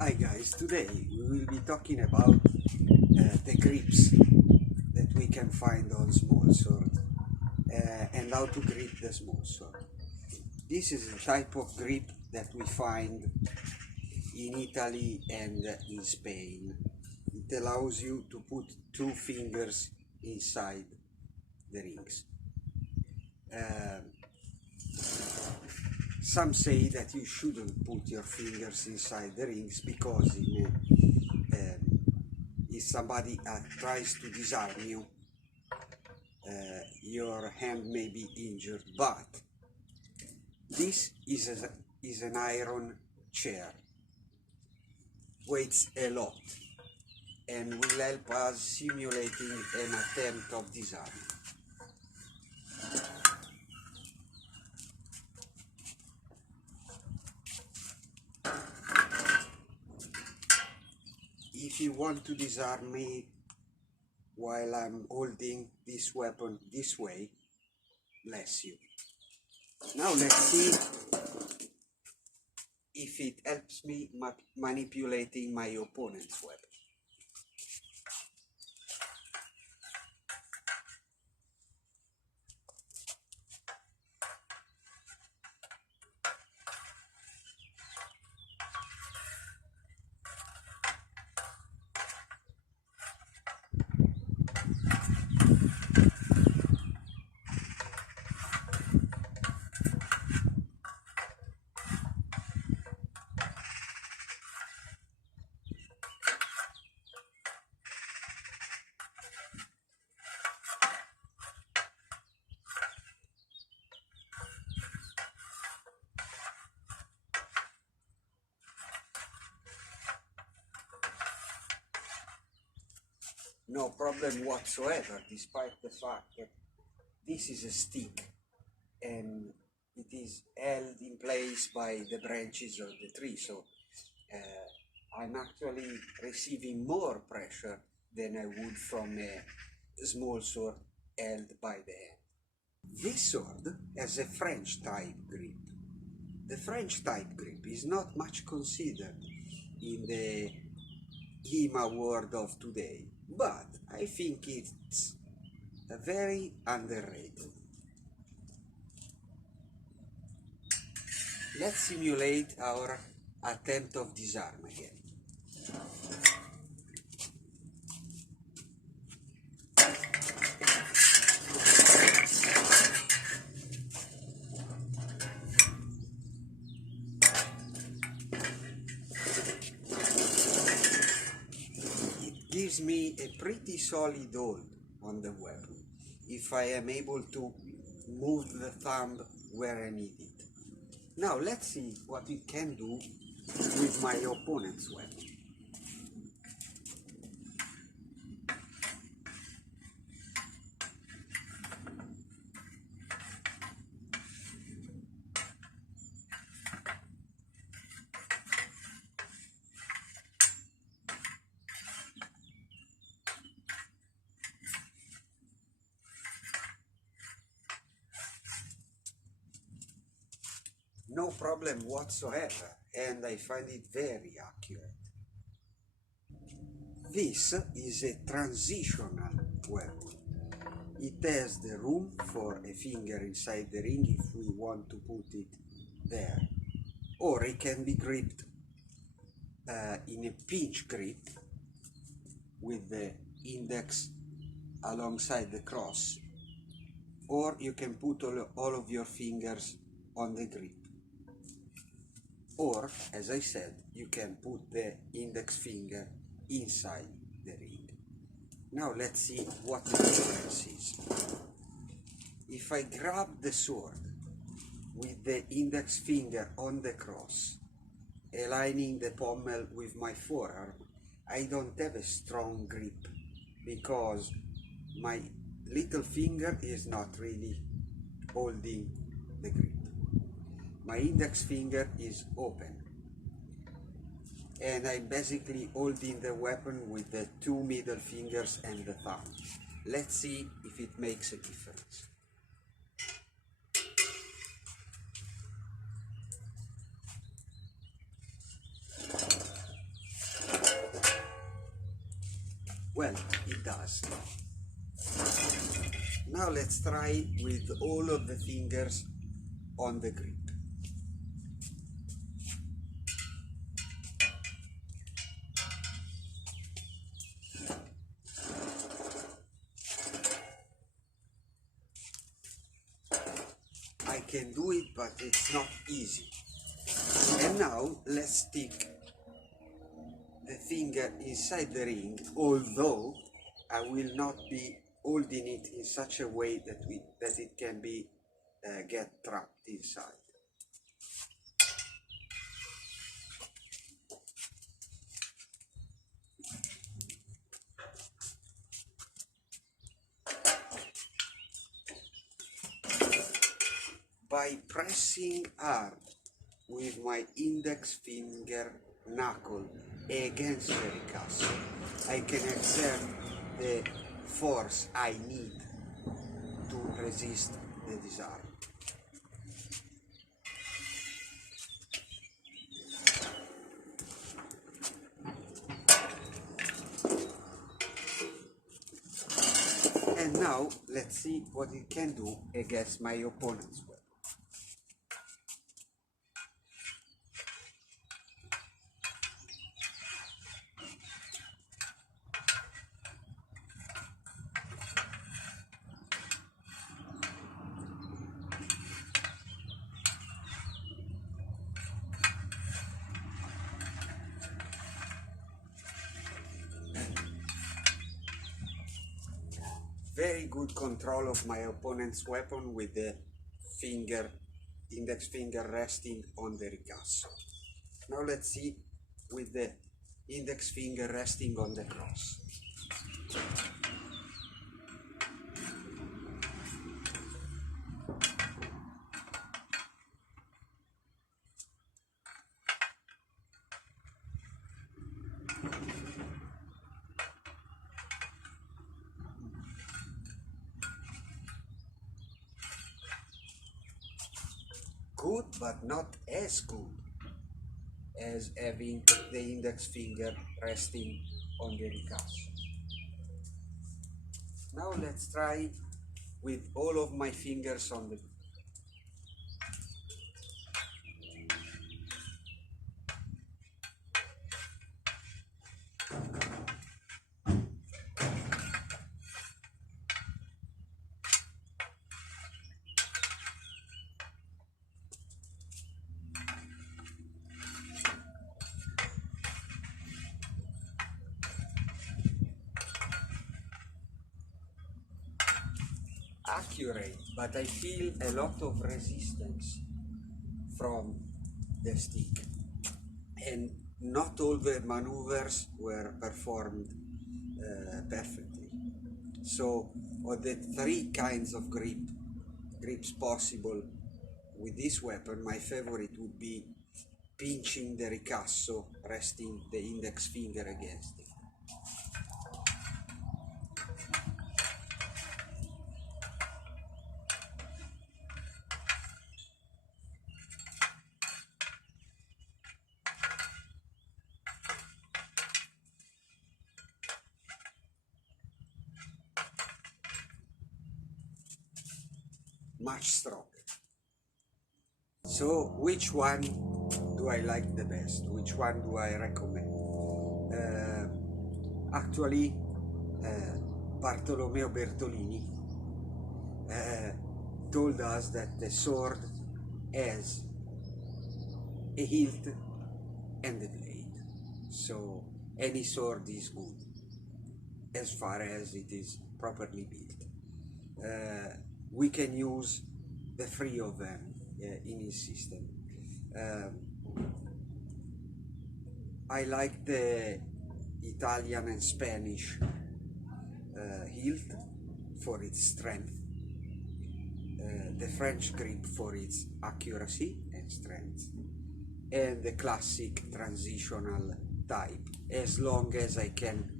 Hi guys, today we will be talking about the grips that we can find on Smallsword and how to grip the Smallsword. This is a type of grip that we find in Italy and in Spain. It allows you to put two fingers inside the rings. Some say that you shouldn't put your fingers inside the rings because if somebody tries to disarm you, your hand may be injured. But this is an iron chair, weighs a lot, and will help us simulating an attempt of disarming. If you want to disarm me while I'm holding this weapon this way, bless you. Now let's see if it helps me manipulating my opponent's weapon. No problem whatsoever, despite the fact that this is a stick and it is held in place by the branches of the tree, so I'm actually receiving more pressure than I would from a small sword held by the hand. This sword has a French type grip. The French type grip is not much considered in the HEMA world of today, but I think it's very underrated. Let's simulate our attempt of disarm again. It gives me a pretty solid hold on the weapon if I am able to move the thumb where I need it. Now let's see what it can do with my opponent's weapon. No problem whatsoever, and I find it very accurate. This is a transitional weapon. It has the room for a finger inside the ring if we want to put it there, or it can be gripped in a pinch grip with the index alongside the cross, or you can put all of your fingers on the grip, or as I said, you can put the index finger inside the ring. Now let's see what the difference is. If I grab the sword with the index finger on the cross, aligning the pommel with my forearm, I don't have a strong grip because my little finger is not really holding the grip. My index finger is open and I'm basically holding the weapon with the two middle fingers and the thumb. Let's see if it makes a difference. Well, it does. Now let's try with all of the fingers on the grip. I can do it, but it's not easy. And now let's stick the finger inside the ring, although I will not be holding it in such a way that it can be get trapped inside. By pressing hard with my index finger knuckle against the ricasso, I can exert the force I need to resist the disarm. And now let's see what it can do against my opponent's weapon. Very good control of my opponent's weapon with the index finger resting on the ricasso. Now let's see with the index finger resting on the cross. Good, but not as good as having the index finger resting on the ricasso. Now let's try with all of my fingers on the accurate, but I feel a lot of resistance from the stick, and not all the maneuvers were performed perfectly. So of the three kinds of grips possible with this weapon, my favorite would be pinching the ricasso, resting the index finger against it. Much stronger. So which one do I like the best? Which one do I recommend? Actually, Bartolomeo Bertolini told us that the sword has a hilt and a blade. So any sword is good as far as it is properly built. We can use the three of them in his system. I like the Italian and Spanish hilt for its strength, the French grip for its accuracy and strength, and the classic transitional type, as long as I can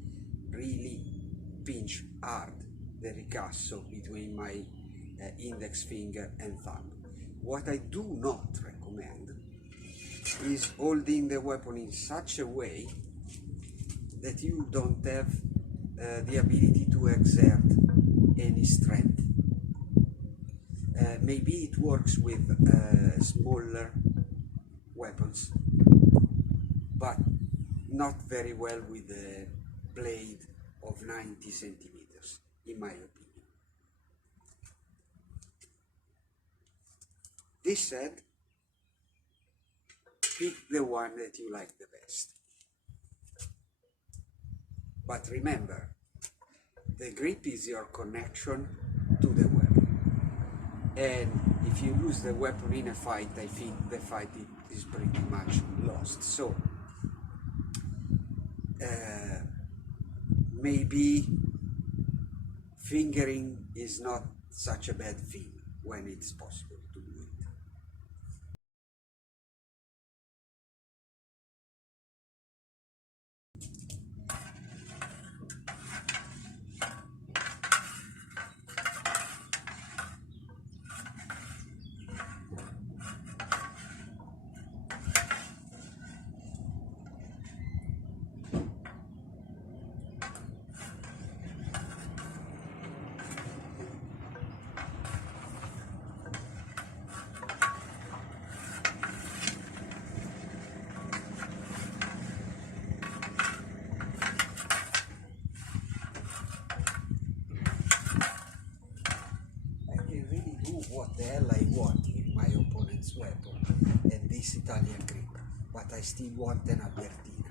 really pinch hard the ricasso between my index finger and thumb. What I do not recommend is holding the weapon in such a way that you don't have the ability to exert any strength. Maybe it works with smaller weapons, but not very well with a blade of 90 centimeters, in my opinion. This said, pick the one that you like the best. But remember, the grip is your connection to the weapon. And if you lose the weapon in a fight, I think the fight is pretty much lost. So, maybe fingering is not such a bad thing when it's possible to do it. What the hell I want with my opponent's weapon and this Italian grip, but I still want an Albertina.